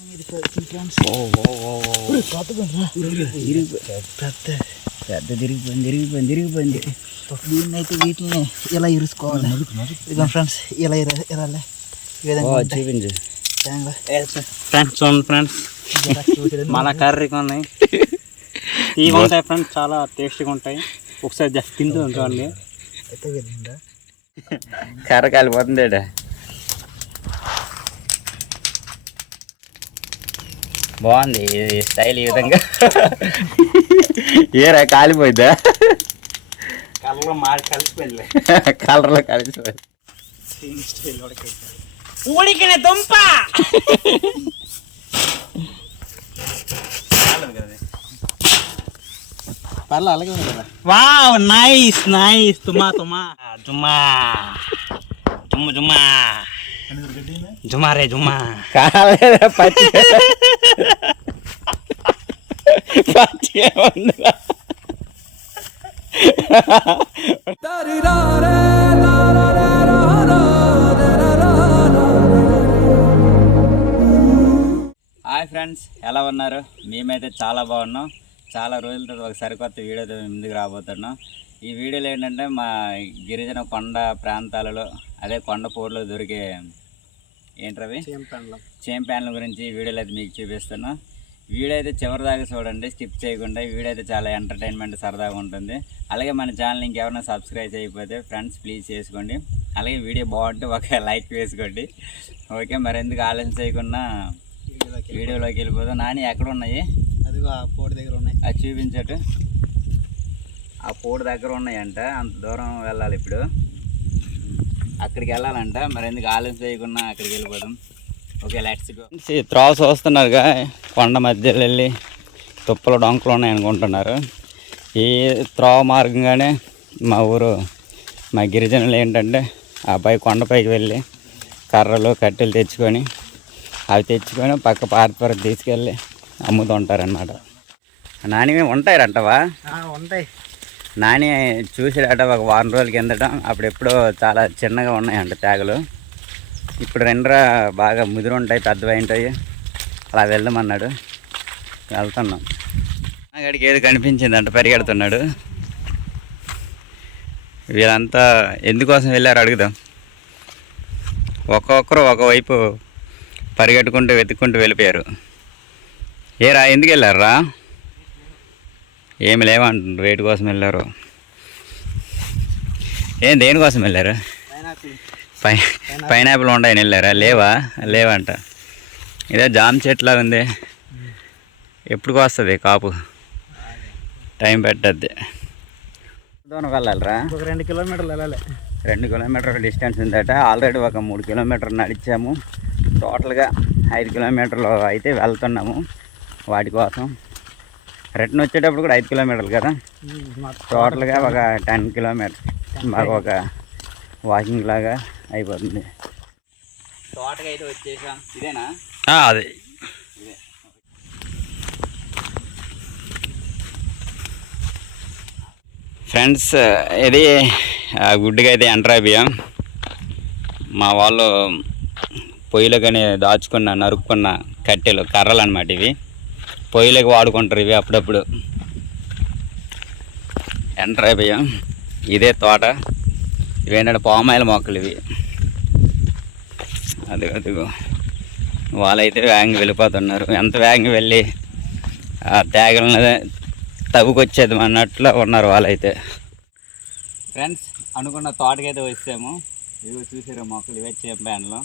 పెద్ద తిరిగిపోయింది తిరిగిపోయింది తిరిగిపోయింది దీన్ని అయితే వీటిని ఇలా ఇరుసుకోవాలి ఇదిగో ఫ్రెండ్స్ ఇలా ఇర ఇరాలి విధంగా చూపించు ఫ్రెండ్స్ చూడండి ఫ్రెండ్స్ జర చూడండి. మన కర్రీగా ఉన్నాయి ఇవి ఉంటాయి ఫ్రెండ్స్ చాలా టేస్టీగా ఉంటాయి ఒకసారి జస్ట్ తింటూ చూడండి అయితే విధంగా కర్ర కాలిపోతుంది బాగుంది ఈ స్టైల్ ఈ విధంగా ఏరా కాలిపోయిందా కలర్లో మాడి కలిసిపోయింది కలర్లో కలిసిపోయింది ఉడికిన దుంప పర్లేదు అలాగే ఉంది కదా వావ్ నైస్ నైస్ తుమా తుమా జుమ్మా జుమ్మ జుమ్మా జుమ్మా రే జుమ్మా కాలేదా పచ్చి పచ్చి హాయ్ ఫ్రెండ్స్ ఎలా ఉన్నారు? మేమైతే చాలా బాగున్నాం. చాలా రోజుల తర్వాత ఒక సరికొత్త వీడియోతో మేము ముందుకు రాబోతున్నాం. ఈ వీడియోలో ఏంటంటే మా గిరిజన కొండ ప్రాంతాలలో అదే కొండ పోర్లో దొరికే ఏంటవి? చేం ప్యాన్ల. గురించి వీడియోలో అయితే మీకు చూపిస్తున్నాం. వీడియో అయితే చివరి దాకా చూడండి స్కిప్ చేయకుండా. వీడియో అయితే చాలా ఎంటర్టైన్మెంట్ సరదాగా ఉంటుంది. అలాగే మన ఛానల్ ఇంకెవరైనా సబ్స్క్రైబ్ చేయకపోతే ఫ్రెండ్స్ ప్లీజ్ చేసుకోండి. అలాగే వీడియో బాగుంటే ఒక లైక్ వేసుకోండి. ఓకే మరి ఎందుకు ఆలస్యం చేయకుండా వీడియోలోకి వెళ్ళిపోదాం. నాని ఎక్కడ ఉన్నాయి? అదిగో ఆ పోటీ దగ్గర ఉన్నాయి. అది చూపించట్టు. ఆ పోడు దగ్గర ఉన్నాయంట. అంత దూరం వెళ్ళాలి ఇప్పుడు. అక్కడికి వెళ్ళాలంట. మరి ఎందుకు ఆలస్యం చేయకుండా అక్కడికి వెళ్ళిపోదాం. ఓకే లెట్స్ గో త్రోవ చూస్తున్నారుగా కొండ మధ్యలో వెళ్ళి తుప్పలు డొంకలు ఉన్నాయి అనుకుంటున్నారు. ఈ త్రోవ మార్గంగానే మా ఊరు మా గిరిజనులు ఏంటంటే ఆ పై కొండపైకి వెళ్ళి కర్రలు కట్టెలు తెచ్చుకొని అవి తెచ్చుకొని పక్క పార్పర తీసుకెళ్ళి అమ్ముతుంటారనమాట నాని ఉంటాయంటవా ఆ, ఉంటాయి. నాని చూసాడట ఒక వారం రోజుల కిందట. అప్పుడు ఎప్పుడో చాలా చిన్నగా ఉన్నాయంట తేగలు. ఇప్పుడు రెండరా బాగా ముదిరి ఉంటాయి పెద్దవి ఉంటాయి అలా వెళ్దామన్నాడు. వెళ్తున్నాం. అక్కడికి ఏది కనిపించిందంట పరిగెడుతున్నాడు. వీళ్ళంతా ఎందుకోసం వెళ్ళారు అడుగుదాం. ఒక్కొక్కరు ఒకవైపు పరిగెట్టుకుంటూ వెతుక్కుంటూ వెళ్ళిపోయారు. ఏరా ఎందుకు వెళ్ళారా ఏమి లేవంటుండ్రు. వేటి కోసం వెళ్ళారు. ఏం దేనికోసం వెళ్ళారు? పై పైనాపిల్. ఉంటాయని వెళ్ళారా? లేవా? లేవంట. ఇదే జామ చెట్లా ఉంది. ఎప్పుడు వస్తుంది కాపు? టైం పెట్టద్ది. దూరం వెళ్ళాలరా? ఒక రెండు కిలోమీటర్లు వెళ్ళాలి. రెండు కిలోమీటర్ డిస్టెన్స్ ఉందట. ఆల్రెడీ ఒక మూడు కిలోమీటర్ నడిచాము. టోటల్గా ఐదు కిలోమీటర్లు అయితే వెళ్తున్నాము. వాటి కోసం. రిటర్న్ వచ్చేటప్పుడు కూడా ఐదు కిలోమీటర్లు కదా? టోటల్గా ఒక టెన్ కిలోమీటర్ మాకు ఒక వాకింగ్ లాగా అయిపోతుంది. తోటకి అయితే వచ్చేసాం. ఇదేనా? అదే. ఫ్రెండ్స్ ఇది ఆ గుడ్డుగా అయితే ఎంటర్ అయిపోయాం. మా వాళ్ళు పొయ్యిలో కానీ దాచుకున్న నరుక్కున్న కట్టెలు కర్రలు అనమాట ఇవి. పొయ్యిలోకి వాడుకుంటారు ఇవి అప్పుడప్పుడు. ఎంటర్ అయిపోయాం. ఇదే తోట. ఇవేంటంటే పామాయిల మొక్కలు ఇవి. అదిగో అదిగో. వాళ్ళైతే వేగంగా వెళ్ళిపోతున్నారు. ఎంత వేగంగా వెళ్ళి ఆ తేగలని తవ్వుకొచ్చేది అన్నట్లు ఉన్నారు వాళ్ళైతే. ఫ్రెండ్స్ అనుకున్న తోటకైతే వచ్చాము. ఇవి చూసారు మొక్కలు ఇవే చేంపాన్లో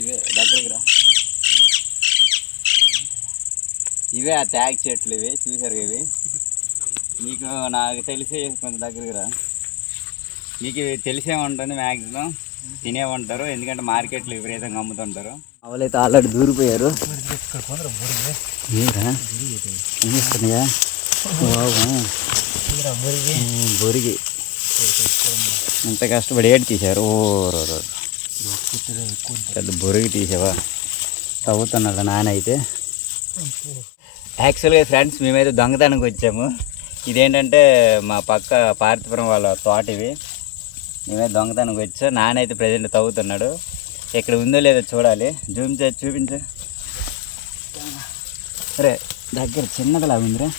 ఇవే దగ్గరికి రా ఇవే ఆ ట్యాగ్ చెట్లు ఇవి చూసారు ఇవి? మీకు నాకు తెలిసి కొంచెం దగ్గరికి రా. మీకు ఇవి తెలిసే ఉంటుంది మ్యాక్సిమం. తినే ఉంటారు ఎందుకంటే మార్కెట్లో విపరీతంగా అమ్ముతుంటారు. అవలైతే ఆల్రెడీ దూరిపోయారు. ఏమిస్తున్నాయా బొరిగి. ఇంత కష్టపడి ఏడు తీశారు? ఓ. పెద్ద బొరిగి తీసావా? తవ్వుతున్నాడు నాన్న అయితే. యాక్చువల్గా ఫ్రెండ్స్ మేమైతే దొంగతనానికి వచ్చాము. ఇదేంటంటే మా పక్క పార్తిపురం వాళ్ళ తోట ఇవి. మేమే దొంగతనానికి వచ్చా. నానైతే ప్రజెంట్ తవ్వుతున్నాడు. ఇక్కడ ఉందో లేదో చూడాలి. జూమ్ చేసి చూపించు. రే దగ్గర చిన్నదిలా ఉందిరా.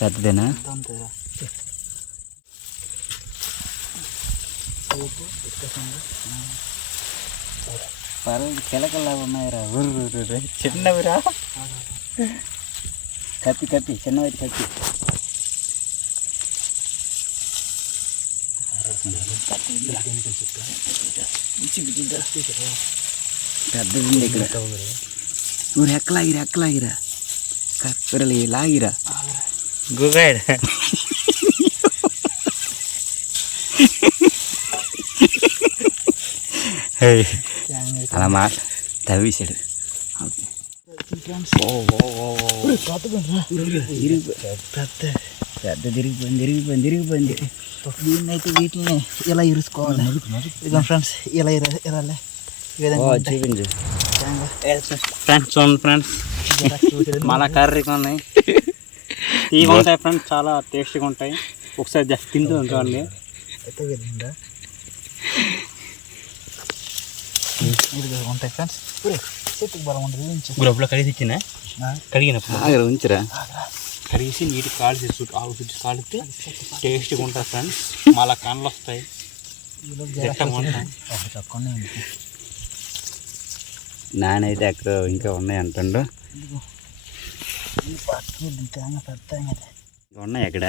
పెద్దదేనా? అంతేరా పర్లేదు కిలకల్లా ఉన్నాయిరా. ఊరు చిన్నవిరా. కత్తి కత్తి చిన్నవైతే కత్తి. పెద్దది ఇక్కడ. ఊరు ఎక్కలాగిరా ఎక్కలాగిరా కత్తిరలు లాగిరా గుగాడు. అలా మా తవ్వేశాడు. పెద్ద పెద్ద తిరిగిపోయింది తిరిగిపోయింది తిరిగిపోయింది. దీన్ని అయితే వీటిని ఇలా ఇరుసుకోవాలి ఇదిగో ఫ్రెండ్స్ ఇలా ఇర ఇరాలి. ఈ విధంగా ఉంటాయి. చూపించు. తేంగా. ఫ్రెండ్స్ చూడండి ఫ్రెండ్స్ మన కర్రీగా ఉన్నాయి ఇవి ఉంటాయి ఫ్రెండ్స్ చాలా టేస్టీగా ఉంటాయి. ఒకసారి జస్ట్ తింటూ చూడండి ఇదిగో ఉంటాయి ఫ్రెండ్స్ చెట్టుకు బలం ఉంటుంది ఉంచు. గ్రూప్లో కడిగి ఇచ్చిన ఆ, కడిగినప్పుడు ఆగరా ఉంచురా. కడిగేసి నీటి కాల్చి చుట్టూ ఆవు చుట్టూ కాలితే టేస్టీగా ఉంటుంది ఫ్రెండ్స్ మళ్ళా కండ్లు వస్తాయి. నానైతే అక్కడ ఇంకా ఉన్నాయి అంటుండు. ఇది. ఉన్నాయి అక్కడ.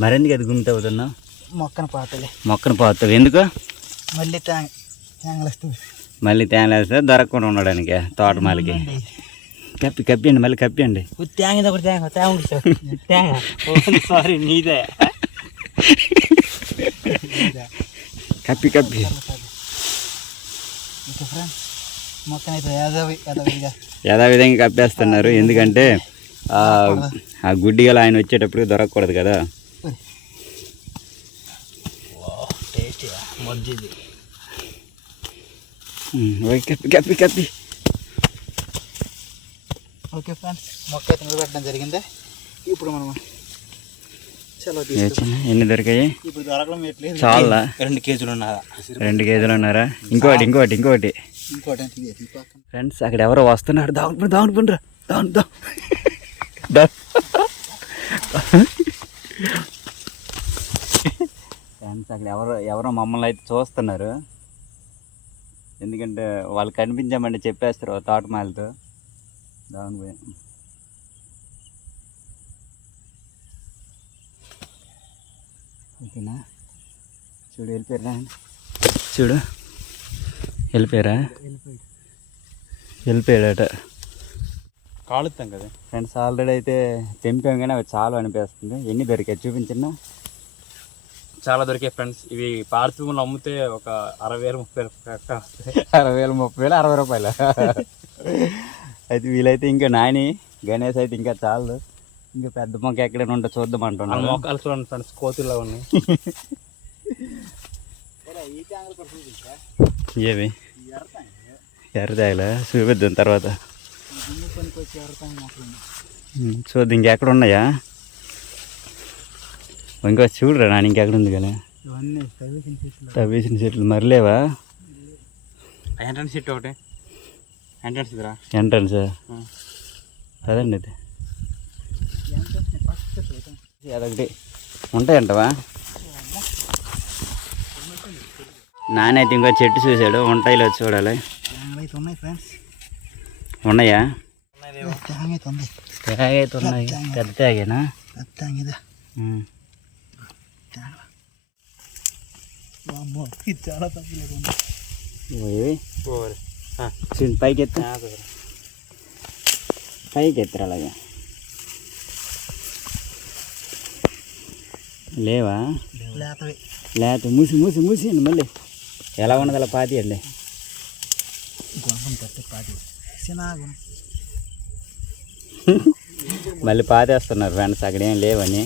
మరెందుకు అది గుమ్మితే అవుతున్నావు మొక్కను పాతలే. మొక్కను పోతావు ఎందుకు? మళ్ళీ తేంగ తేంగలు వస్తుంది మళ్ళీ తేలేస్తే దొరకకుండా ఉండడానికి తోటమాలకి. కప్పి కప్పియండి మళ్ళీ కప్పియండి. తేంగ ఒకటి తేంగ తేంగ తేంగ సారీ నీదే. కప్పి కప్పి. యథావిధంగా కప్పేస్తున్నారు. ఎందుకంటే ఆ ఆ గుడ్డిగల ఆయన వచ్చేటప్పుడు దొరకకూడదు కదా టేస్టీగా మజ్జిది కప్పి కప్పి కప్పి ఓకే ఫ్రెండ్స్ మొక్క అయితే నిలబెట్టడం జరిగింది. ఇప్పుడు మనం ఎన్ని దొరికాయి? ఇప్పుడు దొరకడం ఎట్లేదు చాలా రెండు కేజీలు ఉన్నారా రెండు కేజీలు ఉన్నారా? ఇంకోటి ఇంకోటి ఇంకోటి. ఇంకోటి ఫ్రెండ్స్ అక్కడ ఎవరో వస్తున్నారు. దావును దావును పండురా దా. అక్కడ ఎవరో ఎవరో మమ్మల్ని అయితే చూస్తున్నారు. ఎందుకంటే వాళ్ళు కనిపించామంటే చెప్పేస్తారు తోటమాలతో దావును పోయి. ఓకేనా? చూడు వెళ్ళిపోయారా? చూడు. వెళ్ళిపోయారా? వెళ్ళిపోయి వెళ్ళిపోయాడట. కాలుతాం కదా. ఫ్రెండ్స్ ఆల్రెడీ అయితే తెంపాం కానీ అవి చాలా అనిపిస్తుంది. ఎన్ని దొరికాయి? చూపించినా చాలా దొరికాయి ఫ్రెండ్స్. ఇవి పార్తీపురంలో అమ్మితే ఒక అరవై వేలు ముప్పై వేలు అరవై వేలు ముప్పై వేలు అరవై రూపాయలు. అయితే వీలైతే ఇంకా నాని గణేష్ అయితే ఇంకా చాలు. ఇంకా పెద్ద మొక్క ఎక్కడైనా ఉంటే చూద్దాం ఆ అంటున్నాను మొక్కలు చూడండి ఫ్రెండ్స్ కోతుల్లో ఉన్నాయి. ఏవి? ఎర్రదాగల చూపిద్దాం తర్వాత. చూద్దాం ఇంకెక్కడ ఉన్నాయా? ఇంకో చూడరా నాని ఇంకెక్కడ ఉంది కదా తవ్వేసిన చెట్లు మరిలేవా ఎంట్రన్స్ సీట్ ఒకటి. ఎంట్రన్స్ ఇదిరా. ఎంట్రన్స్. అదండి అది అదొకటి. ఉంటాయంటవా? నానైతే ఇంకో చెట్టు చూశాడు. ఉంటాయిలో చూడాలి. ఉన్నాయి ఫ్రెండ్స్ ఉన్నాయా? పెద్ద తేగేనా పెద్ద ట్యాంగ్ ఇదా ఉమ్. ట్యాంగ్ వామ్మో, ఇది చాలా ఓవర్ చూడు పైకి ఎత్తు పైకి ఎత్తురు అలాగే. లేవా? లేతవి. లేత మూసి మూసి మూసి మళ్ళీ. ఎలా ఉన్నది అలా పాతి అండి? మళ్ళీ పాతేస్తున్నారు ఫ్రెండ్స్ అక్కడ ఏం లేవని.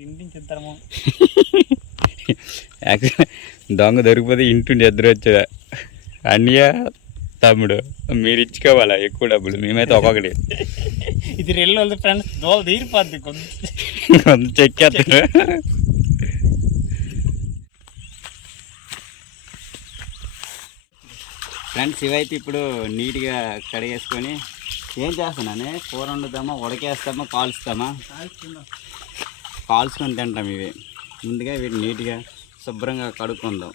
దొంగ దొరికిపోతే ఇంటుండి ఎదురు వచ్చా అన్నయ్య తమ్ముడు మీరు ఇచ్చుకోవాలా? ఎక్కువ డబ్బులు. మేమైతే ఒక్కొక్కటి. ఇది రెల్లు ఉంది ఫ్రెండ్స్ దోలు తీరిపోద్ది కొంచెం కొంత చెక్కేస్తారు. ఫ్రెండ్స్ ఇవైతే ఇప్పుడు నీట్గా కడిగేసుకొని ఏం చేస్తున్నానే? కూర వండుతామా? ఉడకేస్తామా? కాల్స్తామా కాల్చుకొని తింటాం ఇవి. ముందుగా వీటిని నీట్గా శుభ్రంగా కడుక్కుందాం.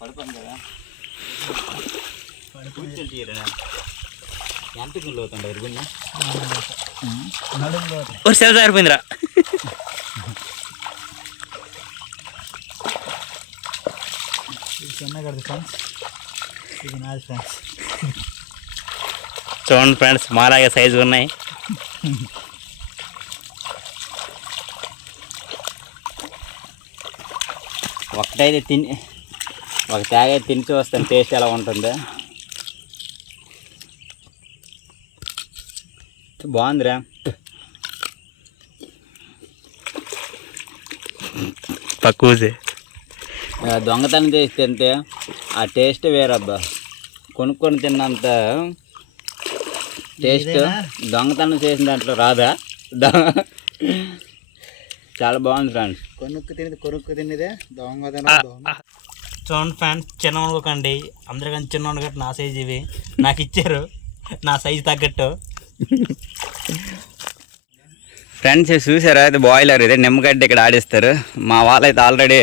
పడుకోండి కదా. కూర్చొని తీయరా? ఎంత ఒకసారి సరిపోయిందిరా. చూడండి ఫ్రెండ్స్ మాలాగే సైజు ఉన్నాయి. ఒకటైతే తిని ఒక తేగ తిని చూస్తాను టేస్ట్ ఎలా ఉంటుందో. బాగుందిరా. తక్కువసే దొంగతనం చేసి తింటే ఆ టేస్ట్ వేరబ్బా. కొనుక్కొని తిన్నంత టేస్ట్? దొంగతనం చేసిన దాంట్లో రాదా? చాలా బాగుంది ఫ్రెండ్స్. కొనుక్కు తినేది కొనుక్కు తినేదే దొంగతనం దొంగ. చూడండి ఫ్రెండ్స్ చిన్న వండుకోకండి అందరికన్నా చిన్న వండుకట్టు నా సైజు ఇవి. నాకు ఇచ్చారు. నా సైజు తగ్గట్టు. ఫ్రెండ్స్ చూసారా? ఇది బాయిలర్ ఇది నిమ్మగడ్డ ఇక్కడ ఆడిస్తారు. మా వాళ్ళైతే ఆల్రెడీ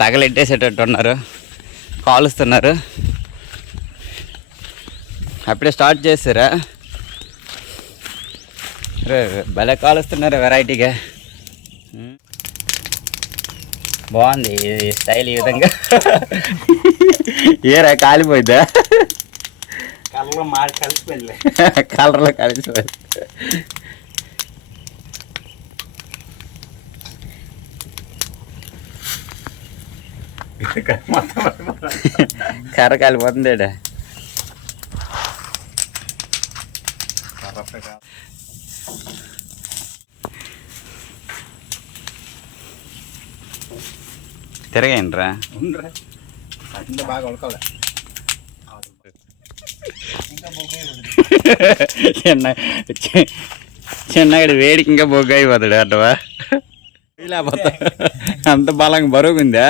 తగలెట్టేసేటట్టు ఉన్నారు. కాలుస్తున్నారు. అప్పుడే స్టార్ట్ చేస్తారా? రే భలే కాలుస్తున్నారు వెరైటీగా. బాగుంది స్టైల్ ఈ విధంగా. ఏరా కాలిపోయిద్దా కళ్ళలో మాడి కలిసిపోయింది కలర్లో కలిసిపోయింది. కర్ర కాలిపోతుంది. తిరగండిరా ఇంకా బాగా ఉడకాలి చిన్న చిన్నగడి వేడికి ఇంకా బొగ్గు అయిపోతాడు అట్టవా లేకపోతే అంత బలంగా బరువుకుందా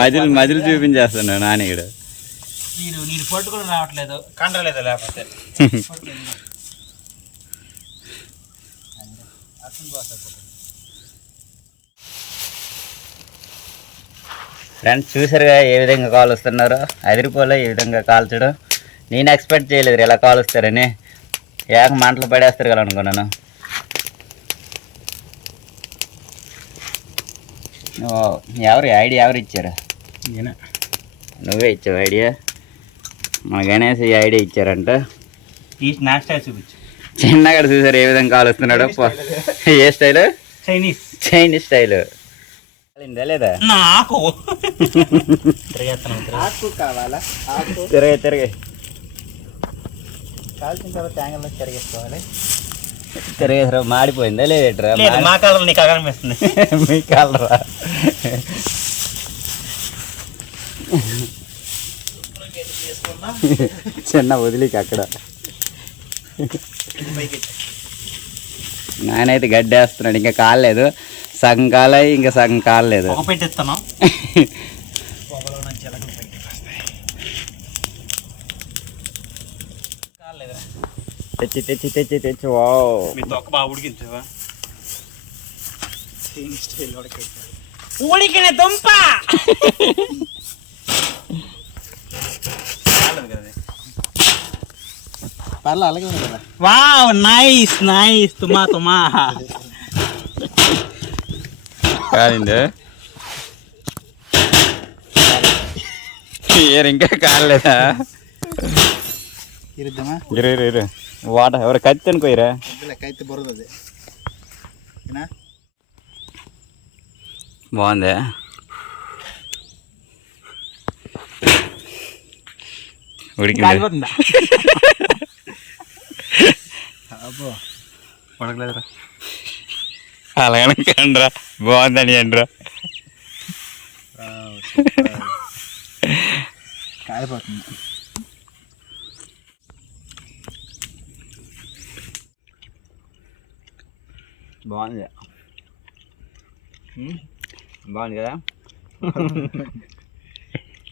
మజిల్ మజిల్ చూపించేస్తున్నాడు నానిగడు కూడా రావట్లేదు కండలేదు లేకపోతే ఫ్రెండ్స్ చూసారుగా ఏ విధంగా కాలుస్తున్నారో అదిరిపోలే ఈ విధంగా కాల్చడం నేను ఎక్స్పెక్ట్ చేయలేదు ఇలా కాలుస్తారని ఏక మంటలు పడేస్తారు కదా అనుకున్నాను. ఎవరు ఐడియా ఎవరు ఇచ్చారు? నువ్వే ఇచ్చావు ఐడియా మా గణేష్ ఈ ఐడియా ఇచ్చారంట. స్టైల్ చూపించు. చిన్నగా చూసారు ఏ విధంగా కాలుస్తున్నాడో పో. ఏ స్టైల్? చైనీస్ చైనీస్ స్టైల్ లేదా నాకు ఆకు కావాలా? ఆకు. తిరగే తిరగే. కాల్చిన తర్వాత ట్యాంగల్లో చెరిగేసుకోవాలి తిరగేసరా మాడిపోయిందా లేదట్రా? లేదు మా కలర్ నీకు అనిపిస్తుంది మీ కలరా చిన్న వదిలికి అక్కడ. నానైతే గడ్డేస్తున్నాడు ఇంకా కాలేదు సగం కాలాయి ఇంకా సగం కాలేదు ఒక పెట్టిస్తాను పొగలో నుంచి ఎలాగో బయటికి వస్తాయి కాలేదా తెచ్చి తెచ్చి తెచ్చి తెచ్చి వావ్ మీ తొక్క బాగా ఉడికించవా చైనీస్ స్టైల్ ఉడకేస్తారు ఉడికిన దుంప కాలేదు కదా పర్లే అలాగే ఉంది కదా వావ్ నైస్ నైస్ తుమా తుమా కాలింది ఏరు ఇంకా కాలేదా ఇరుద్దామా ఇరు ఇరు ఇరు వాటర్ ఎవరు కత్తి అనుకోయిరా వద్దులే కైతే బురద అది ఓకేనా బాగుంది ఉడికింది కాలిపోతుందా అబ్బో ఉడకలేదురా అలాగనకండ్రా బాగుందని అండ్రా కాలిపోతుంది. బాగుంది. బాగుంది కదా?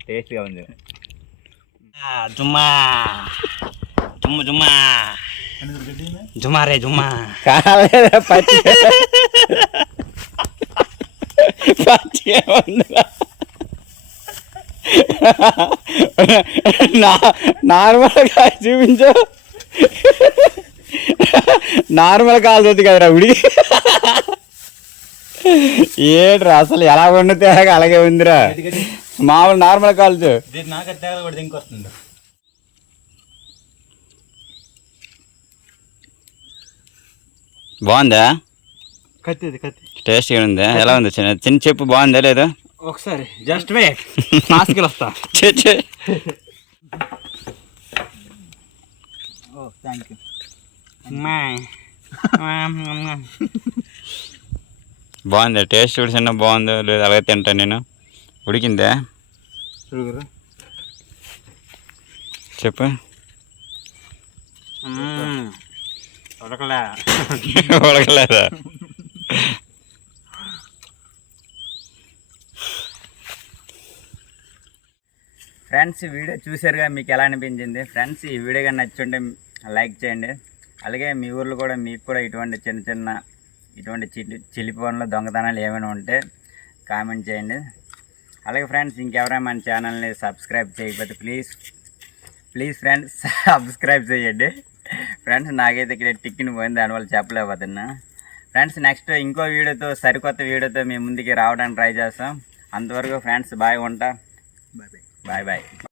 టేస్ట్గా ఉంది. జుమ్మా. జుమ్మ జుమ్మా. జుమ్మా రే జుమ్మా కాలేదా పచ్చి. నా నార్మల్గా చూపించు నార్మల్ కాలుతుంది కదరా ఉడి ఏట్రా అసలు ఎలా వండితే అలాగే ఉందిరా మామూలు నార్మల్ కాల్చు ఇది నాకు తేగల కూడా దింకొస్తుంది బాగుందా? కత్తి కత్తి. టేస్ట్గా ఉందా? ఎలా ఉంది చిన్న చిన్న చెప్పు బాగుందా లేదా? ఒకసారి జస్ట్ మాస్కి వస్తా. చే చే ఓ థ్యాంక్ యూ బాగుందా? టేస్ట్ కూడా చిన్న బాగుందో? లేదు అలాగే తింటా నేను. ఉడికిందా? చెప్పు. ఉడకలేదా ఫ్రెండ్స్ వీడియో చూసారుగా మీకు ఎలా అనిపించింది? ఫ్రెండ్స్ ఈ వీడియో కానీ నచ్చుంటే లైక్ చేయండి. అలాగే మీ ఊర్లో కూడా మీకు కూడా ఇటువంటి చిన్న చిన్న ఇటువంటి చిలి పనులు దొంగతనాలు ఏమైనా ఉంటే కామెంట్ చేయండి. అలాగే ఫ్రెండ్స్ ఇంకెవరైనా మన ఛానల్ని సబ్స్క్రైబ్ చేయకపోతే ప్లీజ్ ప్లీజ్ ఫ్రెండ్స్ సబ్స్క్రైబ్ చేయండి. ఫ్రెండ్స్ నాకైతే ఇక్కడ టిక్కిని పోయింది దానివల్ల చెప్పలేకపోతున్నా. ఫ్రెండ్స్ నెక్స్ట్ ఇంకో వీడియోతో సరికొత్త వీడియోతో మీ ముందుకి రావడానికి ట్రై చేస్తాం. అంతవరకు ఫ్రెండ్స్ బాయ్ ఉంటా. Bye bye bye bye.